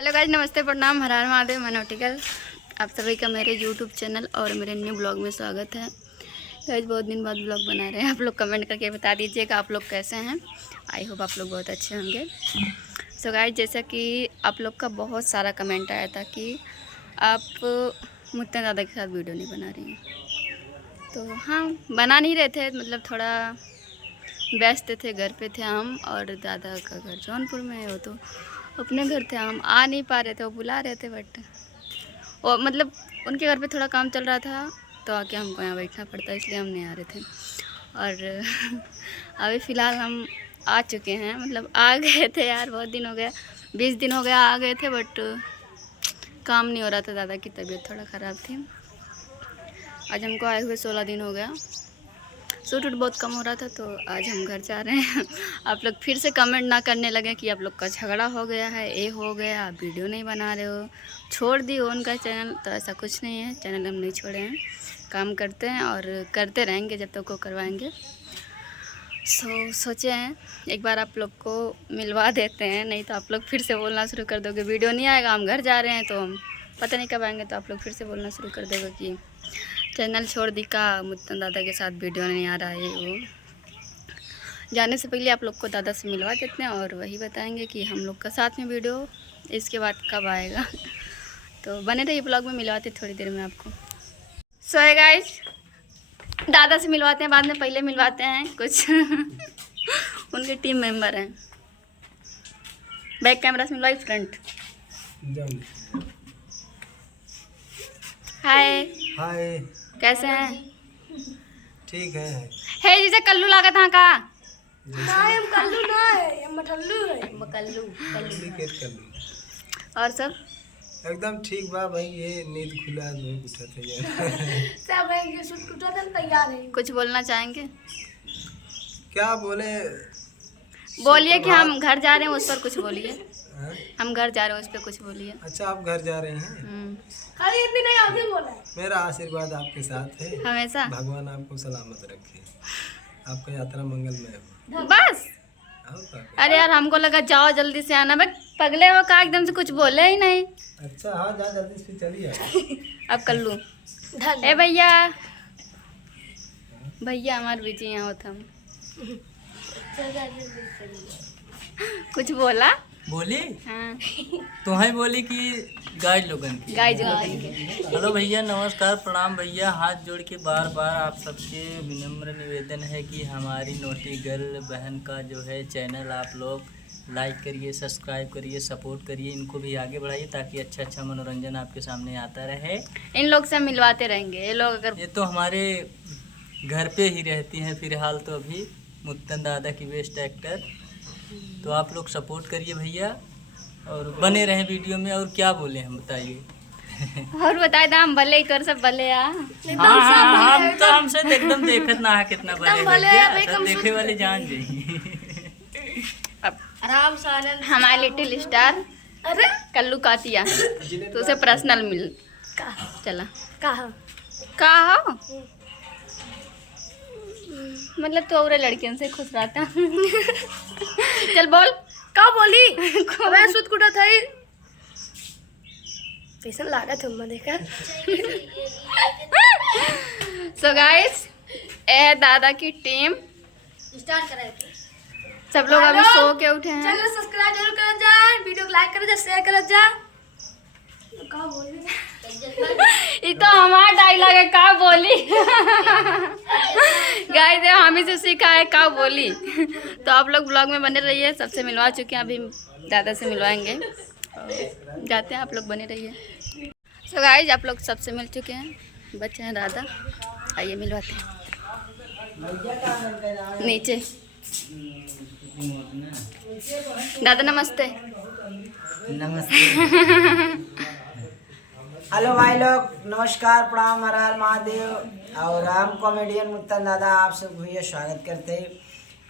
Hello guys, नमस्ते, प्रणाम, हर हर महादेव, मनोटिकल। आप सभी का मेरे यूट्यूब चैनल और मेरे न्यू ब्लॉग में स्वागत है। गाइस बहुत दिन बाद ब्लॉग बना रहे हैं। आप लोग कमेंट करके बता दीजिएगा आप लोग कैसे हैं। आई होप आप लोग बहुत अच्छे होंगे। सो गाइस, जैसा कि आप लोग का बहुत सारा कमेंट आया था कि आप मुत्ता दादा के साथ वीडियो नहीं बना रही हैं, तो हाँ, बना नहीं रहे थे, मतलब थोड़ा व्यस्त थे, घर पे थे हम, और दादा का घर जौनपुर में है, वो तो अपने घर थे, हम आ नहीं पा रहे थे, वो बुला रहे थे, बट वो मतलब उनके घर पे थोड़ा काम चल रहा था, तो आके हमको यहाँ बैठना पड़ता, इसलिए हम नहीं आ रहे थे। और अभी फ़िलहाल हम आ चुके हैं, मतलब आ गए थे यार, बहुत दिन हो गया, 20 दिन हो गया आ गए थे, बट काम नहीं हो रहा था, दादा की तबीयत थोड़ा ख़राब थी। आज हमको आए हुए 16 दिन हो गया, सूट वूट बहुत कम हो रहा था, तो आज हम घर जा रहे हैं। आप लोग फिर से कमेंट ना करने लगे कि आप लोग का झगड़ा हो गया है, ये हो गया, आप वीडियो नहीं बना रहे हो, छोड़ दी हो उनका चैनल। तो ऐसा कुछ नहीं है, चैनल हम नहीं छोड़े हैं, काम करते हैं और करते रहेंगे जब तक वो करवाएंगे। सोचे हैं एक बार आप लोग को मिलवा देते हैं, नहीं तो आप लोग फिर से बोलना शुरू कर दोगे वीडियो नहीं आएगा, हम घर जा रहे हैं, तो हम पता नहीं कब आएंगे, तो आप लोग फिर से बोलना शुरू कर दोगे कि चैनल छोड़ दी का, मुत्तन दादा के साथ वीडियो नहीं आ रहा है। वो जाने से पहले आप लोग को दादा से मिलवा देते हैं और वही बताएंगे कि हम लोग का साथ में वीडियो इसके बाद कब आएगा। तो बने रहिए ब्लॉग में, मिलवाते थोड़ी देर में आपको। सो है गाइस, दादा से मिलवाते हैं बाद में, पहले मिलवाते हैं कुछ उनके टीम मेंबर हैं। बैक कैमरा से मिलवाई, फ्रंट। हाय हाय, कैसे हैं? ठीक है। हे जीजा कल्लू लागत हाँ का? हम कल्लू ना है, हम मठल्लू है। कल्लू क्रिकेट कर ली। और सब एकदम ठीक बा भाई, ये नींद खुला नहीं उठा था यार। सब है, ये सूट टूटा था, तैयार है। कुछ बोलना चाहेंगे? क्या बोले? बोलिए कि हम घर जा रहे हैं, उस पर कुछ बोलिए। हाँ? हम घर जा रहे हैं, उस पर कुछ बोलिए। अच्छा, आप घर जा रहे हैं? खाली इतनी नहीं, आगे बोला है। मेरा आशीर्वाद आपके साथ है, हमेशा भगवान आपको सलामत रखे, आपका यात्रा मंगलमय हो। बस। और क्या? अरे यार, हमको लगा जाओ जल्दी से आना, बट पगले हो का, एकदम से कुछ बोले ही नहीं। अच्छा हाँ, जा जल्दी से चलिए। अब कल्लू ए भैया, भैया हमारे बीच यहाँ होता, हम कुछ बोला बोली हाँ, तो है बोली कि गाइड लोगन की। गाइज हेलो भैया, नमस्कार, प्रणाम भैया। हाथ जोड़ के बार बार आप सबसे विनम्र निवेदन है कि हमारी नोटी गर्ल बहन का जो है चैनल आप लोग लाइक करिए, सब्सक्राइब करिए, सपोर्ट करिए, इनको भी आगे बढ़ाइए ताकि अच्छा अच्छा मनोरंजन आपके सामने आता रहे। इन लोग से हम मिलवाते रहेंगे। ये लोग अगर ये तो हमारे घर पे ही रहती हैं फिलहाल, तो अभी मुत्तन दादा की बेस्ट एक्टर। तो आप लोग सपोर्ट करिए भैया और बने रहें वीडियो में। और क्या बोले हम, बताइए। और बताए था हम भले ही कर, सब भले आ। हाँ, हम तो हमसे तो एकदम देखत ना है कितना भले भले है, भैया, एकदम सब देखे वाले जान जाइए। अब आराम से आनंद। हमारे लिटिल स्टार अरे कल्लू कातिया, तो उसे पर्सनल मिल चला कहा का हो, मतलब तो और लड़कियों से खुश रहता। चल बोल। का बोली? मैं सूट टूटा था, कैसा लगा तुम देखा? सो गाइस, ए दादा की टीम, स्टार्ट करें। सब लोग अभी सो के उठे हैं। चैनल सब्सक्राइब जरूर कर जा, वीडियो को लाइक कर जा, शेयर कर जा। का बोली? ये तो हमारा डायलॉग है, का बोली। गाइस हम ही से सीखा है, का बोली। तो आप लोग ब्लॉग में बने रहिए। सबसे मिलवा चुके हैं, अभी दादा से मिलवाएंगे, जाते हैं, आप लोग बने रहिए। सो गाइस, आप लोग सबसे मिल चुके हैं, बच्चे हैं दादा, आइए मिलवाते हैं नीचे। दादा नमस्ते। नमस्ते। हेलो भाई लोग, नमस्कार, प्रणाम, हर हर महादेव। और हम कॉमेडियन मुत्तन दादा आप सब भैया स्वागत करते हैं।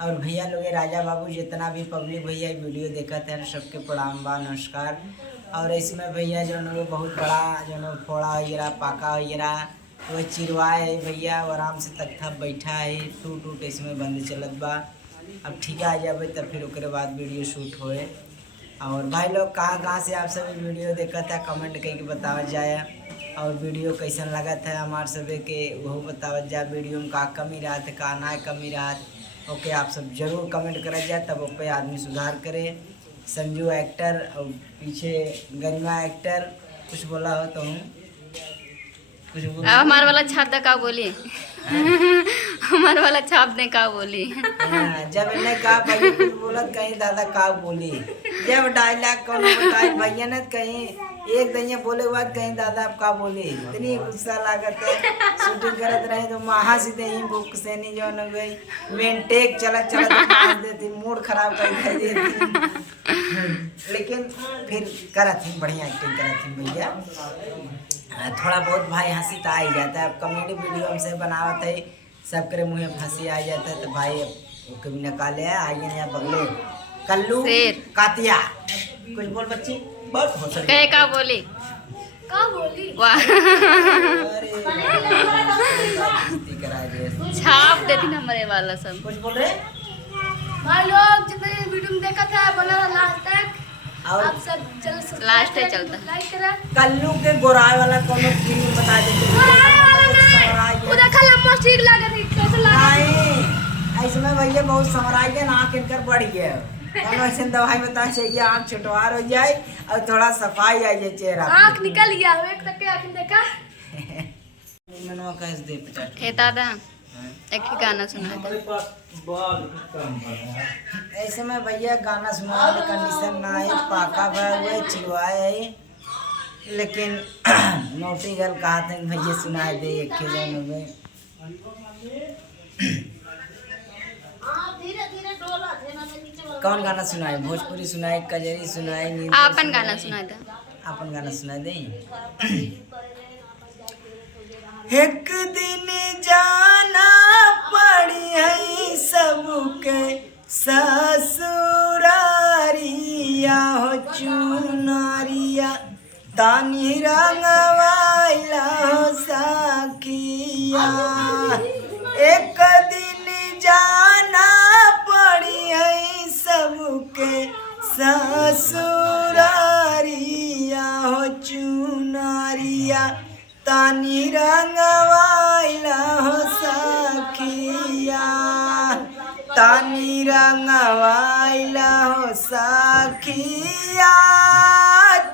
और भैया लोग राजा बाबू जितना भी पब्लिक भैया वीडियो देखते हैं सबके प्रणाम बा, नमस्कार। और इसमें भैया जो है बहुत बड़ा जो है फोड़ा वगैरह पाका वगैरह वो चिरवाए है भैया, और आराम से तख्ता बैठा है, टूट टूट इसमें बंद चलत बा। अब ठीक आ जाए तब फिर उसके बाद वीडियो शूट होए। और भाई लोग कहाँ से आप सभी वीडियो देखा था कमेंट करके बतावत जाए और वीडियो कैसन लगा था हमारे सभी के वो बतावत जाए। वीडियो में का कमी रहा था का ना कमी रहा ओके आप सब जरूर कमेंट करा जाए तब पे आदमी सुधार करे। संजू एक्टर और पीछे गरिमा एक्टर कुछ बोला हो तो हूँ कुछ अब हमारे वाला छाप दे का बोली हमारे वाला छाप दे का बोली जब इन्हें कहा भाई कुछ बोलत कहीं दादा का बोली जब डायलॉग कौन बताए भैया ने कहीं एक दैया बोले के बाद कहीं दादा आप का बोली इतनी गुस्सा लागत है। शूटिंग करत रहे तो महा सीधे ही बुक से नहीं जो न गई मेन टेक चलत मार देती मूड खराब कर देती लेकिन फिर करत थी बढ़िया एक्टिंग करत थी भैया। थोड़ा बहुत भाई हंसी तो आ ही जाता है। अब कॉमेडी वीडियो हमसे बनावत है सबके मुँह में हंसी आ जाता है तो भाई कभी निकाले आइए यहाँ बगले कल्लू कातिया कुछ बोल बच्ची बहुत हो सकती कहे का बोली का बोली वाह छाप देती ना हमारे वाला सब कुछ बोल रहे भाई लोग जितने वीडियो में देखा था बना लास्ट तक और आप सब चलो सब्सक्राइब लास्ट है करें, चलता। लाइक करें। कल्लू के गोराई वाला कोनो फिल्म बता देते वो देखा लम्बा ठीक लगा थी कैसे लगा नहीं ऐसे में भैया बहुत समराई है आँख इनकर बढ़ गया कोनो ऐसे दवाई बता चाहिए आँख छुटवार हो जाए और थोड़ा सफाई आ जाए चेहरा आँख निकल गया एक तक के आँख देखा मनवा कैस दे पचा ए दादा एक ही गाना सुना दे ऐसे में भैया गाना सुना वाले कंडीशन ना है पाका भरा हुआ है चिलवाए है लेकिन नोटी गर्ल कहा था भैया सुनाए दे एक के जन में कौन गाना सुनाए भोजपुरी सुनाए कजरी सुनाए नींद आपन गाना सुना दे अपन गाना सुना दे। एक दिन जाना पड़ी है सबके ससुरारिया हो चुनारिया तानी रंगवाइला हो साखिया एक दिन जाना पड़ी है सबके ससुरारिया हो चुनारिया तानी रंगवाइला हो सखिया तानी रंगवाइला हो सखिया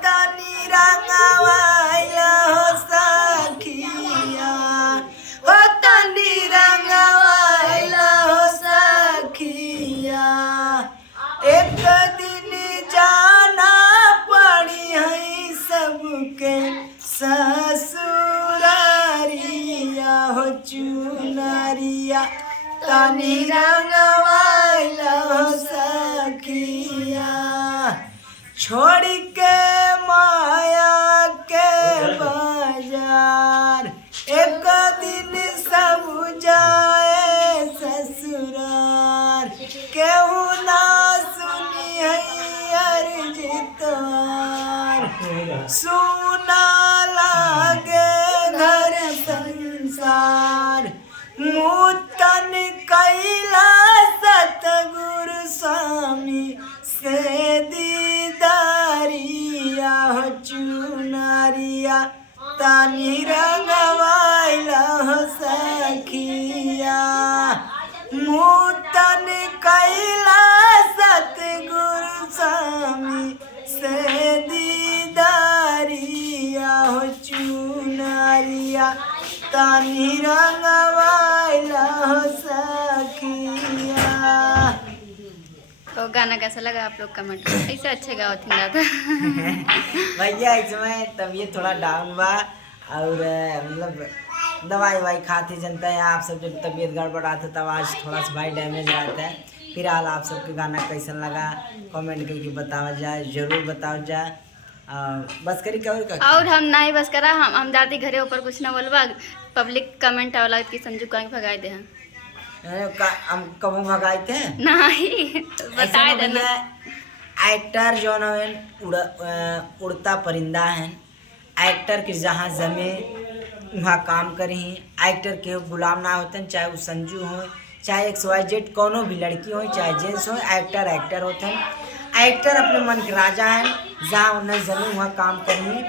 तानी रंगवाइला हो सखिया हो तानी रंगवाइला हो सखिया एक दिन जाना पड़ी है सबके ससुरारिया हो चुनारिया तानी रंगवाइला हो सखिया छोड़ के माया के बाजार एक दिन सब जाए ससुरार केहू ना सुनी है अर्जी तोर सुना लागे घर संसार नूतन कैला सतगुरु स्वामी से दीदारिया हो चुनारिया तानी रंगवाइला हो सखिया नूतन कैला सतगुरु स्वामी से दीदारिया हो चुनारिया तानी रंगवाइला हो सखिया। तो गाना कैसा लगा आप लोग कमेंट ऐसे अच्छे गाओ थी दादा भैया इसमें तबीयत थोड़ा डाउन बा और मतलब दवाई वाई खाते जनता है आप सब जब तबीयत गड़बड़ाता तब आज थोड़ा सा भाई डैमेज रहता है। फिलहाल आप सबके गाना कैसा लगा कमेंट करके बताओ जाए जरूर बताओ जाए बस करी कवर का और हम नहीं बस करा हम दादी घरे ऊपर कुछ ना बोलबा पब्लिक कमेंट वाला कि संजू कहीं भगाए दे हम कब भगाए थे नहीं बताए देना एक्टर जो है उड़ता परिंदा है एक्टर के जहाँ जमे वहाँ काम करी एक्टर के गुलाम ना होते हैं चाहे वो संजू हो चाहे XYZ कोनो भी लड़की हो चाहे जेंट्स हो एक्टर होते हैं। एक्टर अपने मन के राजा हैं, जहाँ उन्हें जरूर वहाँ काम करनी।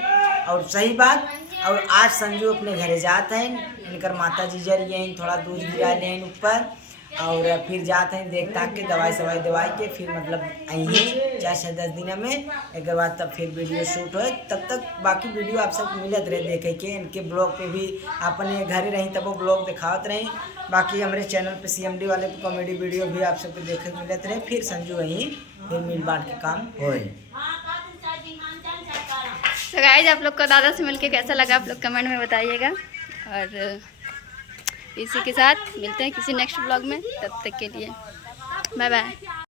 और सही बात, और आज संजू अपने घरे जाते हैं, इनकर माता जी जरिए हैं, थोड़ा दूध गिरा लें ऊपर और फिर जाते हैं देख ताक के दवाई सवाई दवाई के फिर मतलब आइए 4 से 10 दिन में एक बाद तब फिर वीडियो शूट हो। तब तक बाकी वीडियो आप सबको मिलत रहे देखे के, इनके ब्लॉग पे भी अपने घरे रही तब वो ब्लॉग दिखावत रही। बाकी हमारे चैनल पे CMD वाले पे कॉमेडी वीडियो भी आप सबको देखे मिलत रहे। फिर संजू वहीं फिर मिल बांट के काम होए। तो गाइज आप लोग को दादा से मिलके कैसा लगा आप लोग कमेंट में बताइएगा। और इसी के साथ मिलते हैं किसी नेक्स्ट ब्लॉग में, तब तक के लिए बाय बाय।